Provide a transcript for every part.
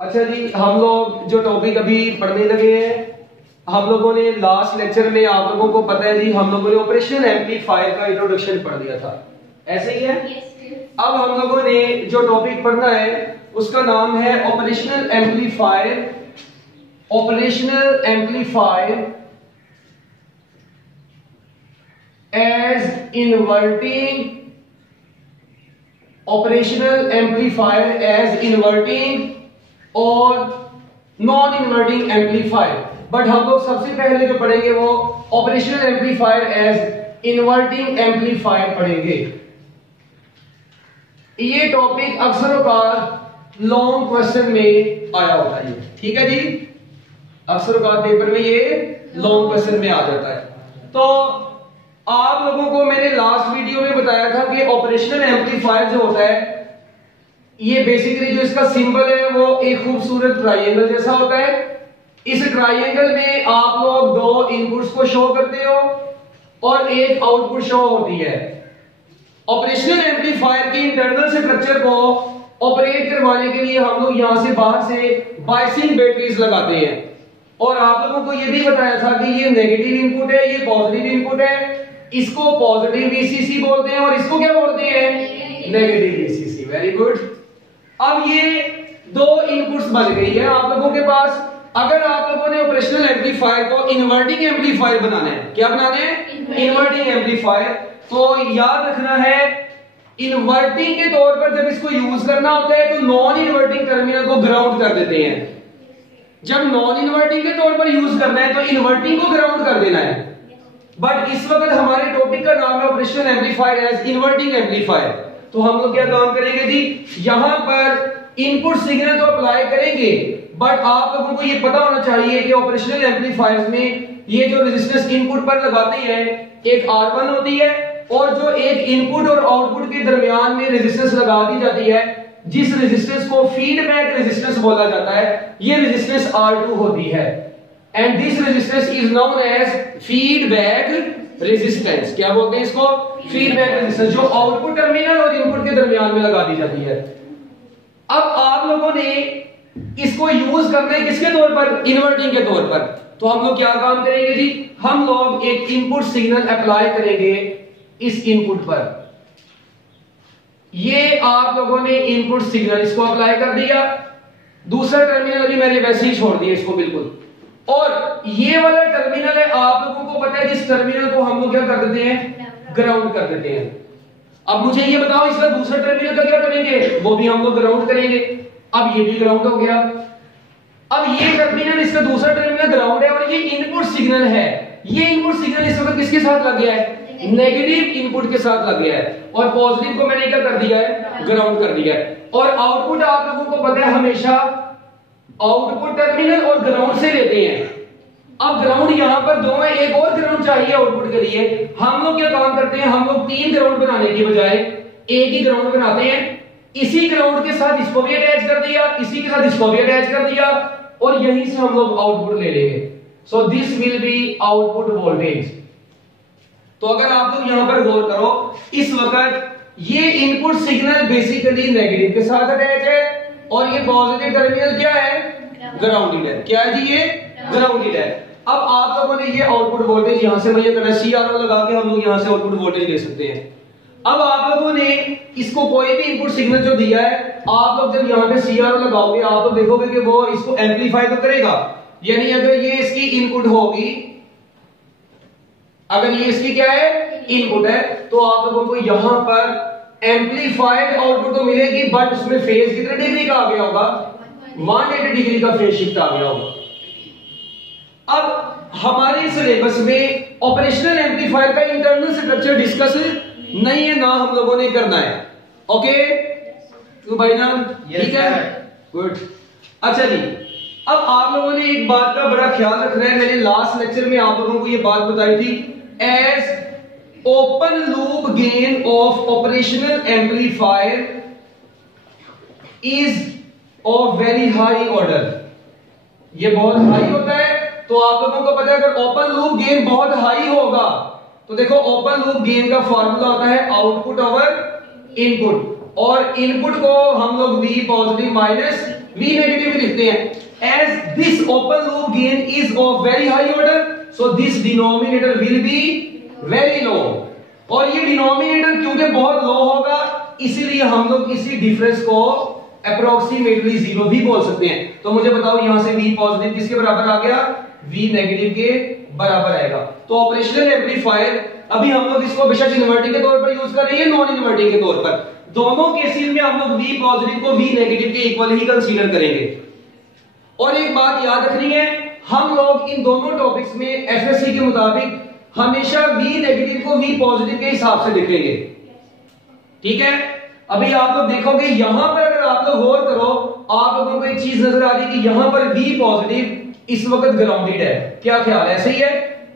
अच्छा जी, हम लोग जो टॉपिक अभी पढ़ने लगे हैं, हम लोगों ने लास्ट लेक्चर में, आप लोगों को पता है जी, हम लोगों ने ऑपरेशनल एम्पलीफायर का इंट्रोडक्शन पढ़ लिया था, ऐसे ही है। अब हम लोगों ने जो टॉपिक पढ़ना है उसका नाम है operational amplifier. Operational amplifier as inverting, operational amplifier as inverting और नॉन इन्वर्टिंग एम्पलीफायर। बट हम लोग सबसे पहले जो पढ़ेंगे वो operational amplifier as inverting amplifier पढ़ेंगे। ये टॉपिक अक्सर औकात लॉन्ग क्वेश्चन में आया होता है, ठीक है जी, अक्सर औकात पेपर में ये लॉन्ग क्वेश्चन में आ जाता है। तो आप लोगों को मैंने लास्ट वीडियो में बताया था कि ऑपरेशनल एम्पलीफायर जो होता है, ये बेसिकली जो इसका सिंबल है वो एक खूबसूरत ट्रायंगल जैसा होता है। इस ट्रायंगल में आप लोग दो इनपुट्स को शो करते हो और एक आउटपुट शो होती है। ऑपरेशनल एम्पलीफायर की इंटरनल स्ट्रक्चर को ऑपरेट करवाने के लिए हम लोग यहां से बाहर से बायसिंग बैटरीज लगाते हैं। और आप लोगों को यह भी बताया था कि ये नेगेटिव इनपुट है, ये पॉजिटिव इनपुट है, इसको पॉजिटिव वीसीसी बोलते हैं और इसको क्या बोलते हैं, नेगेटिव वीसीसी। Very good. अब ये दो इनपुट्स बन गई है आप लोगों के पास। अगर आप लोगों ने ऑपरेशनल एम्पलीफायर को इन्वर्टिंग एम्पलीफायर बनाना है, क्या बनाना है, इन्वर्टिंग एम्पलीफायर, तो याद रखना है इन्वर्टिंग के तौर पर जब इसको यूज करना होता है तो नॉन इन्वर्टिंग टर्मिनल को ग्राउंड कर देते हैं। जब नॉन इन्वर्टिंग के तौर पर यूज करना है तो इन्वर्टिंग को ग्राउंड कर देना है। बट इस वक्त हमारे टॉपिक का नाम है operational amplifier as inverting amplifier. तो हम लोग क्या काम करेंगे जी, यहां पर इनपुट सिग्नल तो अप्लाई करेंगे, बट आप लोगों को ये पता होना चाहिए कि ऑपरेशनल एम्पलीफायर्स में ये जो रेजिस्टेंस इनपुट पर लगाते हैं एक R1 होती है, और जो एक इनपुट और आउटपुट के दरमियान में रेजिस्टेंस लगा दी जाती है, जिस रेजिस्टेंस को फीडबैक रेजिस्टेंस बोला जाता है, ये रेजिस्टेंस R2 होती है। And this resistance is known as feedback resistance. क्या बोलते हैं इसको, फीडबैक रेजिस्टेंस, जो आउटपुट टर्मिनल और इनपुट के दरमियान में लगा दी जाती है। अब आप लोगों ने इसको यूज करना है किसके तौर पर, इन्वर्टिंग के तौर पर। तो हम लोग क्या काम करेंगे जी, हम लोग एक इनपुट सिग्नल अप्लाई करेंगे इस इनपुट पर। ये आप लोगों ने इनपुट सिग्नल इसको अप्लाई कर दिया, दूसरा टर्मिनल भी मैंने वैसे ही छोड़ दिया इसको बिल्कुल। और ये वाला टर्मिनल है, आप लोगों को पता है जिस टर्मिनल को हम लोग क्या कर देते हैं, ग्राउंड कर देते हैं। अब मुझे ये बताओ इसका दूसरा टर्मिनल का क्या करेंगे, वो भी हम लोग ग्राउंड करेंगे। अब ये भी ग्राउंड हो गया। अब ये टर्मिनल, इसका दूसरा टर्मिनल ग्राउंड है और ये इनपुट सिग्नल है। ये इनपुट सिग्नल इस वक्त किसके साथ लग गया है, नेगेटिव इनपुट के साथ लग गया है, और पॉजिटिव को मैंने क्या कर दिया है, ग्राउंड कर दिया है। और आउटपुट आप लोगों को पता है हमेशा आउटपुट टर्मिनल और ग्राउंड से लेते हैं। अब ग्राउंड यहां पर दो है, एक और ग्राउंड चाहिए आउटपुट के लिए। हम लोग क्या काम करते हैं, हम लोग तीन ग्राउंड बनाने की बजाय एक ही ग्राउंड बनाते हैं। इसी ग्राउंड के साथ इसको भी अटैच कर दिया, इसी के साथ इसको भी अटैच कर दिया, और यहीं से हम लोग आउटपुट ले लेंगे। So this will be output voltage. तो अगर आप लोग यहां पर गौर करो, इस वक्त ये इनपुट सिग्नल बेसिकली नेगेटिव के साथ अटैच है और ये पॉजिटिव टर्मिनल क्या है, ग्राउंडेड है। क्या है जी, ये ग्राउंडेड है। अब आप लोगों ने ये आउटपुट वोल्टेज यहां से मुझे करना, CRO लगा के हम लोग यहां से आउटपुट वोल्टेज ले सकते हैं। अब आप लोगों ने इसको कोई भी इनपुट सिग्नल जो दिया है, आप लोग जब यहां पे CRO लगाओगे, आप लोग देखोगे कि वो इसको एम्पलीफाई तो करेगा। यानी अगर ये इसकी इनपुट होगी, अगर ये इसकी क्या है, इनपुट है, तो आप लोगों को यहां पर एम्पलीफाइड आउटपुट तो मिलेगी, बट उसमें फेज कितने डिग्री का आ गया होगा, 180 डिग्री का फेज शिफ्ट आ गया होगा। अब हमारे सिलेबस में ऑपरेशनल एम्पलीफायर का इंटरनल स्ट्रक्चर डिस्कस नहीं है, ना हम लोगों ने करना है। ओके तो भाईजान, ठीक है, गुड। अच्छा जी, अब आप लोगों ने एक बात का बड़ा ख्याल रखना है। मैंने लास्ट लेक्चर में आप लोगों को ये बात बताई थी, as open loop gain of operational amplifier is of very high order. ये बहुत हाई होता है। तो आप लोगों को पता है अगर ओपन लूप गेन बहुत हाई होगा, तो देखो ओपन लूप गेन का फॉर्मूला होता है आउटपुट ओवर इनपुट। और इनपुट को हम लोग V positive minus V negative लिखते हैं। As this open loop gain is of very high order, so this denominator will be very low. और ये डिनोमिनेटर क्योंकि बहुत लो होगा, इसीलिए हम लोग इसी डिफरेंस को अप्रोक्सीमेटली जीरो भी बोल सकते हैं। तो मुझे बताओ यहां से V पॉजिटिव किसके बराबर आ गया? V नेगेटिव के बराबर आएगा। तो ऑपरेशनल एम्पलीफायर अभी हम लोग इसको बेशक इन्वर्टिंग के तौर पर यूज कर रहे हैं, नॉन इन्वर्टिंग के तौर पर, दोनों केसेस में हम लोग V पॉजिटिव को V नेगेटिव के इक्वल ही कंसीडर करेंगे। और एक बात याद रखनी है, हम लोग इन दोनों टॉपिक्स में एफएससी के मुताबिक हमेशा V नेगेटिव को V पॉजिटिव के हिसाब से लिखेंगे, ठीक है। अभी आप लोग देखोगे यहां पर अगर आप लोग गौर करो, आप लोगों को एक चीज नजर आ रही है कि यहां पर V पॉजिटिव इस वक्त ग्राउंडेड है। क्या ख्याल है? ऐसे ही है,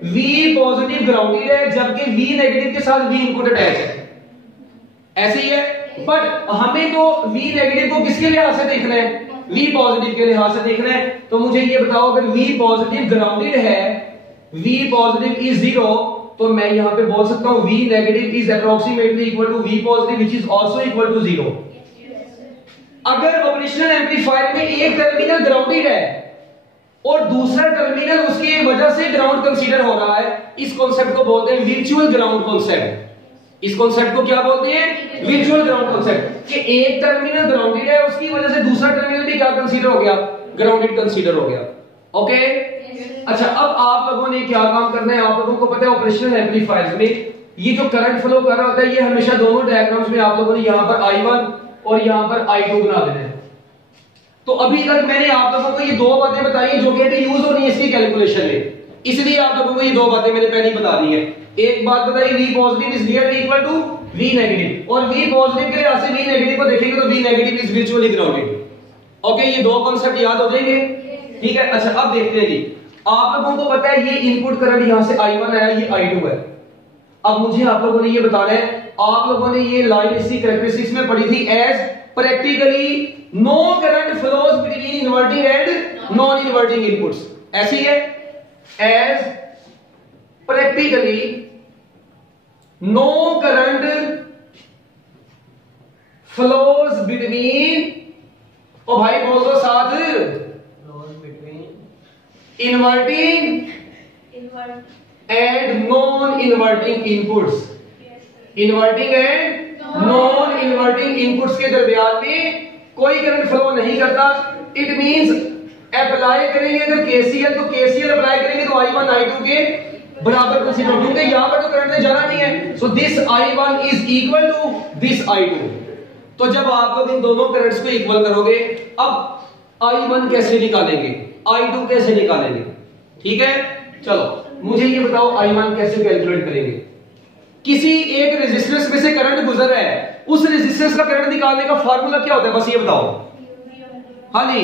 V पॉजिटिव ग्राउंडेड है जबकि V नेगेटिव के साथ V इनपुट अटैच है, ऐसे ही है। बट हमें तो V नेगेटिव को किसके लिहाज से देखना है? V पॉजिटिव के लिहाज से देखना है। तो मुझे ये बताओ, अगर V पॉजिटिव ग्राउंडेड है, V पॉजिटिव इज जीरो, तो मैं यहां पे बोल सकता हूं V negative is approximately equal to V positive which is also equal to zero. अगर ऑपरेशनल एम्पलीफायर में एक टर्मिनल ग्राउंडेड है और दूसरा टर्मिनल उसकी वजह से ग्राउंड कंसीडर हो रहा है, इस कॉन्सेप्ट को बोलते हैं वर्चुअल ग्राउंड कॉन्सेप्ट। इस कॉन्सेप्ट को क्या बोलते हैं? Virtual ground concept. कि एक टर्मिनल ग्राउंडेड है, उसकी वजह से दूसरा टर्मिनल भी क्या कंसीडर हो गया? ग्राउंडेड कंसीडर हो गया। ओके, अच्छा, अब आप लोगों ने क्या काम करना है? आप लोगों को पता है ऑपरेशनल एम्पलीफायर में ये जो करंट फ्लो कर रहा होता है, ये हमेशा दोनों डायग्राम्स में आप लोगों ने यहां पर I1 और यहां पर I2 बना देना है। तो अभी तक मैंने आप लोगों को ये दो बातें बताई जो कि यूज हो रही है इसकी कैलकुलेशन में, इसलिए आप लोगों को ये दो बातें मैंने पहले बता दी है। एक बात बताई, V positive is nearly equal to V negative, और V पॉजिटिव के लिहाज से V नेगेटिव को देखेंगे तो V negative is virtually grounded. Okay, ये दो कांसेप्ट याद हो जाएंगे, ठीक है। अच्छा, अब देखते हैं जी, आप लोगों को पता है ये इनपुट करंट यहां से I1 आया, ये I2 है। अब मुझे आप लोगों ने ये बताना है, आप लोगों ने ये लाइन इसी कैरेक्टरिस्टिक्स में पढ़ी थी, as practically no current flows between inverting and non inverting inputs, ऐसी है। As practically no current flows between, ओ भाई बोल दो साथ, inverting and non inverting inputs. Inverting and non inverting inputs के दरमियान में कोई करंट फ्लो नहीं करता। इट मींस अप्लाई करेंगे अगर केसीएल, तो केसीएल अप्लाई करेंगे तो I1 I2 के बराबर कंसीडर, क्योंकि यहां पर तो करंट ने जाना नहीं है। So this I1 is equal to this I2। तो जब आप लोग इन दोनों करंट्स को इक्वल करोगे, अब I1 कैसे निकालेंगे, I2 कैसे निकालेंगे, ठीक है। चलो मुझे ये बताओ I1 कैसे कैलकुलेट करेंगे। किसी एक रेजिस्टेंस में से करंट गुजर रहा है, उस रेजिस्टेंस का करंट निकालने का फार्मूला क्या होता है, बस ये बताओ। हाँ जी,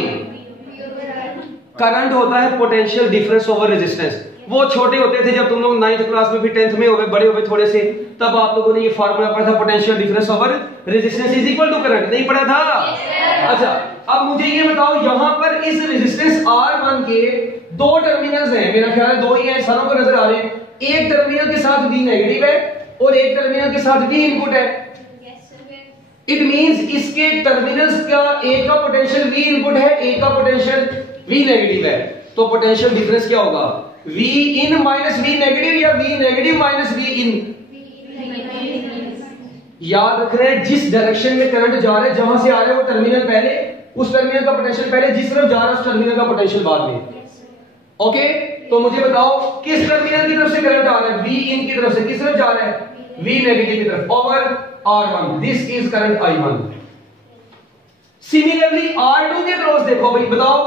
करंट होता है पोटेंशियल डिफरेंस ओवर रेजिस्टेंस। वो छोटे होते थे जब तुम लोग 9th क्लास में, फिर 10th में हो गए, बड़े हो गए थोड़े से, तब आप लोगों ने ये फार्मूला पढ़ा था, potential difference over resistance is equal to current, नहीं पढ़ा था? अच्छा, अब मुझे ये बताओ, यहां पर इस रेजिस्टेंस R1 के दो टर्मिनल्स हैं, मेरा ख्याल है दो ही हैं, सारों को नजर आ रहे हैं। एक टर्मिनल के साथ V नेगेटिव है और एक टर्मिनल के साथ V इनपुट है। इट मींस इसके टर्मिनल्स का एक का पोटेंशियल V इनपुट है, एक का पोटेंशियल V नेगेटिव है। तो पोटेंशियल डिफरेंस क्या होगा, V इन माइनस V नेगेटिव या V नेगेटिव माइनस V इन। याद रख रहे हैं, जिस डायरेक्शन में करंट जा रहा है, जहां से आ रहा है वो टर्मिनल पहले, उस टर्मिनल का पोटेंशियल पहले, जिस तरफ जा रहा है उस टर्मिनल का पोटेंशियल बाद में। ओके, तो मुझे बताओ किस टर्मिनल की तरफ से करंट आ रहा है, V इन की तरफ से, किस तरफ जा रहा है, V नेगेटिव की तरफ, over R1, this is current I1। Similarly R2 के क्रॉस देखो भाई, बताओ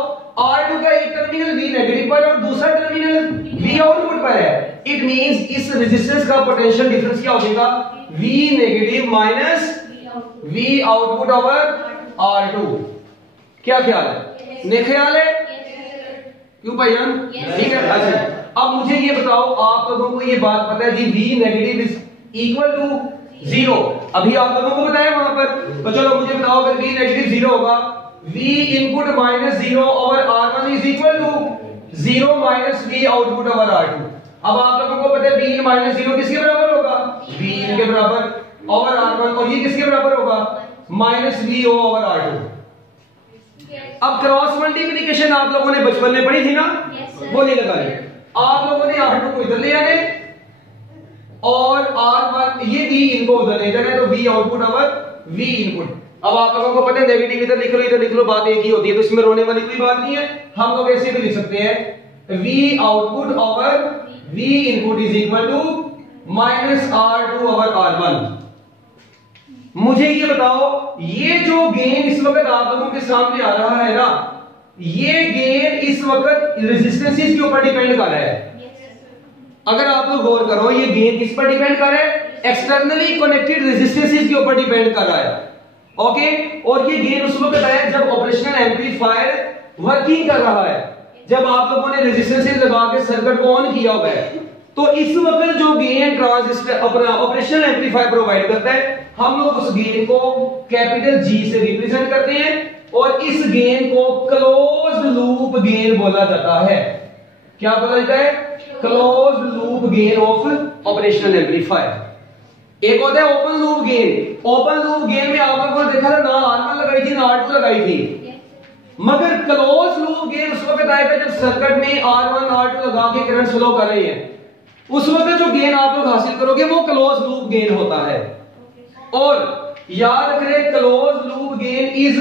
R2 का एक टर्मिनल V नेगेटिव पर और दूसरा टर्मिनल V आउटपुट पर है। इट मींस इस रेजिस्टेंस का पोटेंशियल डिफरेंस क्या हो जाएगा, V negative minus V output over R2। क्या ख्याल है, नहीं ख्याल है? क्यों भाईजान, ठीक है। अच्छा, अब मुझे ये बताओ, आप लोगों को ये बात पता है जी, V negative is equal to zero, अभी आप लोगों को बताया वहां पर। तो चलो मुझे बताओ, अगर V नेगेटिव जीरो होगा, V input minus zero over R1 is equal to zero minus V output over R2। अब आप लोगों को पता है V माइनस जीरो किसके बराबर होगा, V इन के बराबर ओवर R1, और ये किसके बराबर होगा, minus V O over R two. अब क्रॉस मल्टीप्लिकेशन आप लोगों ने बचपन में पढ़ी थी ना, वो नहीं लगानी। आप लोगों ने आर टू को इधर ले आने और R1 ये V इनको उधर ले जाना है, तो V output over V input. अब आप लोगों को पता है नेगेटिव इधर लिख लो, बात एक ही होती है, तो इसमें रोने वाली कोई बात नहीं है। हम लोग ऐसे भी लिख सकते हैं V output over V input is equal to minus R2 over R1। मुझे ये बताओ, ये जो गेन इस वक्त आप लोगों के सामने आ रहा है ना, ये गेन इस वक्त रेजिस्टेंसेस के ऊपर डिपेंड कर रहा है। अगर आप लोग गौर करो, ये गेन किस पर डिपेंड कर रहा है? एक्सटर्नली कनेक्टेड रेजिस्टेंसेस के ऊपर डिपेंड कर रहा है। ओके, और ये गेन उस वक्त आया जब ऑपरेशनल एम्पलीफायर वर्किंग कर रहा है, जब आप लोगों ने रेजिस्टेंसेस लगा के सर्किट को ऑन किया हुआ है। तो इस वक्त जो गेन ट्रांजिस्टर अपना ऑपरेशनल एम्पलीफायर प्रोवाइड करता है, हम लोग उस गेन को कैपिटल G से रिप्रेजेंट करते हैं, और इस गेन को क्लोज्ड लूप गेन बोला जाता है। क्या बोला जाता है? Closed loop gain of operational amplifier. एक होता है open loop gain. Open loop gain में आप लोगों ने देखा था ना R1 लगाई थी ना R2 लगाई थी, मगर क्लोज लूप गेन उस वक्त आएगा जब सर्किट में R1 R2 लगा के करंट फ्लो कर रहे हैं। उस वक्त जो गेन आप लोग हासिल करोगे वो क्लोज लूप गेन होता है। और याद रखें, close loop gain is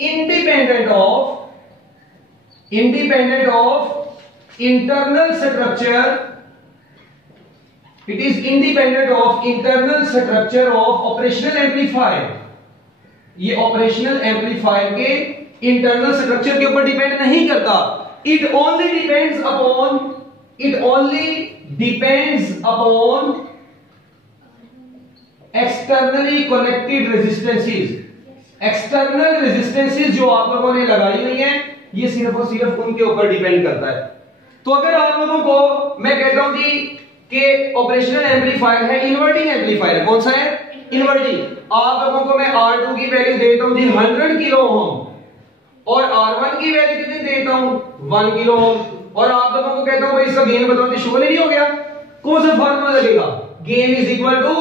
independent of internal structure. It is independent of internal structure of operational amplifier. ये ऑपरेशनल एम्पलीफायर के इंटरनल स्ट्रक्चर के ऊपर डिपेंड नहीं करता। It only depends upon externally connected resistances. External resistances जो आप लोगों ने लगाई हुई हैं, ये सिर्फ और सिर्फ उनके ऊपर डिपेंड करता है। तो अगर आप लोगों को मैं कहता हूं जी कि ऑपरेशनल एम्पलीफायर है, इन्वर्टिंग एम्पलीफायर है, कौन सा है? इन्वर्टिंग। आप लोगों को मैं R2 की वैल्यू देता हूं जी 100 किलो ओम, और R1 की वैल्यू कितनी देता हूं? 1 किलो ओम, और आप लोगों को कहता हूं भाई इसका गेन बताओ, शो नहीं हो गया? कौन सा फार्मूला लगेगा? Gain is equal to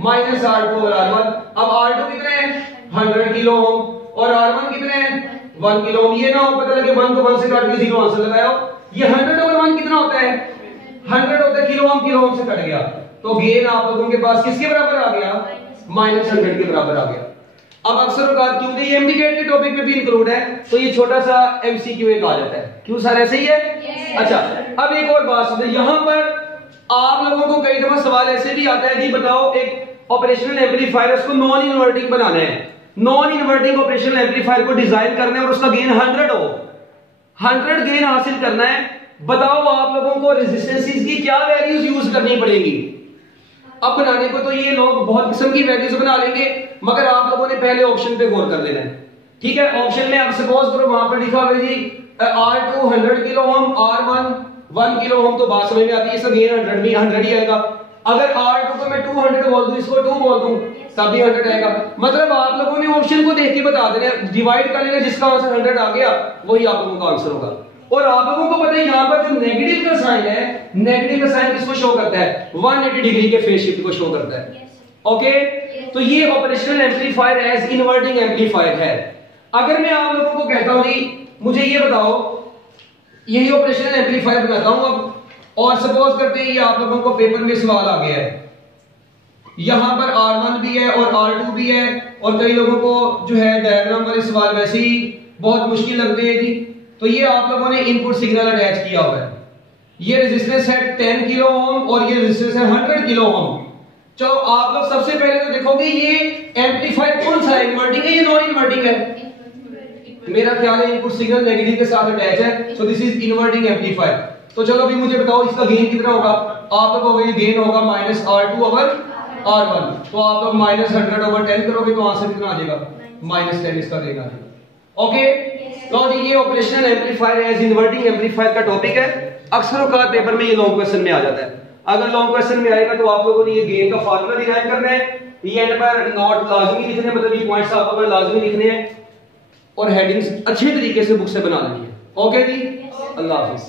minus R2 और R1। अब R2 कितने हैं? 100 किलो ओम, और R1 कितने हैं? 1 किलो ओम। ये ना हो पता लगे 1 को 1 से काट के 0 आंसर लगाओ। ये 100 ओवर 1 कितना होता है? 100 होता है, किलो ओम से कट गया, तो गेन आप लोगों के पास किसके बराबर आ गया? -100 के बराबर आ गया। अब अक्सर औकात क्योंकि ये एमडीकेट के टॉपिक में भी इंक्लूड है, तो ये छोटा सा एमसीक्यू एक आ जाता है। क्यों सर, ऐसे ही है? अच्छा, अब एक और बात सुनिए, यहां पर आप लोगों को कई दफा सवाल ऐसे भी आता है कि बताओ एक ऑपरेशनल एम्पलीफायर उसको नॉन इन्वर्टिंग बनाना है, नॉन इन्वर्टिंग ऑपरेशनल एम्पलीफायर को डिजाइन करना है और उसका गेन 100 हो, 100 गेन हासिल करना है। बताओ आप लोगों को रेजिस्टेंसेस की क्या वैल्यूज यूज करनी पड़ेगी? अब बनाने को तो ये लोग बहुत किस्म की वैल्यूज बना लेंगे, मगर आप लोगों ने पहले ऑप्शन पे गौर कर लेना है। ठीक है, ऑप्शन में अब सपोज करो वहां पर लिखा हुआ जी R2 100 kilo ohm, R1 1 kilo ohm, तो बात समझ में आती है, इसका गेन 100 ही आएगा। अगर R2 को मैं 200 बोल दूं, इसको 2 बोल दूं, तब भी 100 आएगा। मतलब आप लोगों ने ऑप्शन को देख के बता देना, डिवाइड कर लेना, जिसका आंसर 100 आ गया वही आप लोगों का आंसर होगा। और आप लोगों को पता है यहां पर जो नेगेटिव का साइन है, नेगेटिव का साइन किसको शो करता है? 180 डिग्री के फेज शिफ्ट को शो करता है। ओके, तो ये operational amplifier as inverting amplifier है। अगर मैं आप लोगों को कहता हूं जी मुझे ये बताओ, यही ऑपरेशनल एम्पलीफायर बनाता हूं अब, और सपोज करते हैं ये आप लोगों को पेपर में सवाल आ गया है, यहां पर R1 भी है और R2 भी है, और कई लोगों को जो है डायग्राम वाले सवाल वैसे ही बहुत मुश्किल लगते हैं जी। तो ये आप लोगों ने इनपुट सिग्नल अटैच किया हुआ है, ये रेजिस्टेंस है 10 किलो ओम और ये रेजिस्टेंस है 100 किलो ओम। चलो आप लोग सबसे पहले तो देखोगे ये एम्पलीफायर कौन सा है, इन्वर्टिंग है या नॉन इन्वर्टिंग है? मेरा ख्याल है इनपुट सिग्नल नेगेटिव के साथ अटैच है, so this is inverting amplifier. तो चलो अभी मुझे बताओ इसका गेन कितना होगा? आप लोगों को ये गेन होगा -R2 ओवर R1, तो आप लोग -100 ओवर 10 करोगे तो आंसर कितना आ जाएगा? -10 इसका गेन आ जाएगा। ओके, तो ये operational amplifier as inverting amplifier का टॉपिक है। अक्सर औकात पेपर में ये लॉन्ग क्वेश्चन में आ जाता है। अगर लॉन्ग क्वेश्चन में आएगा तो आप लोगों ने ये गेन का फार्मूला डिराइव करना है, ये एंड पर नोट लाजमी लिखने हैं, मतलब ये पॉइंट्स आप लोगों ने लाजमी लिखने हैं, और हेडिंग्स अच्छे तरीके से बुक से बना लेनी है। ओके जी, अल्लाह हाफिज।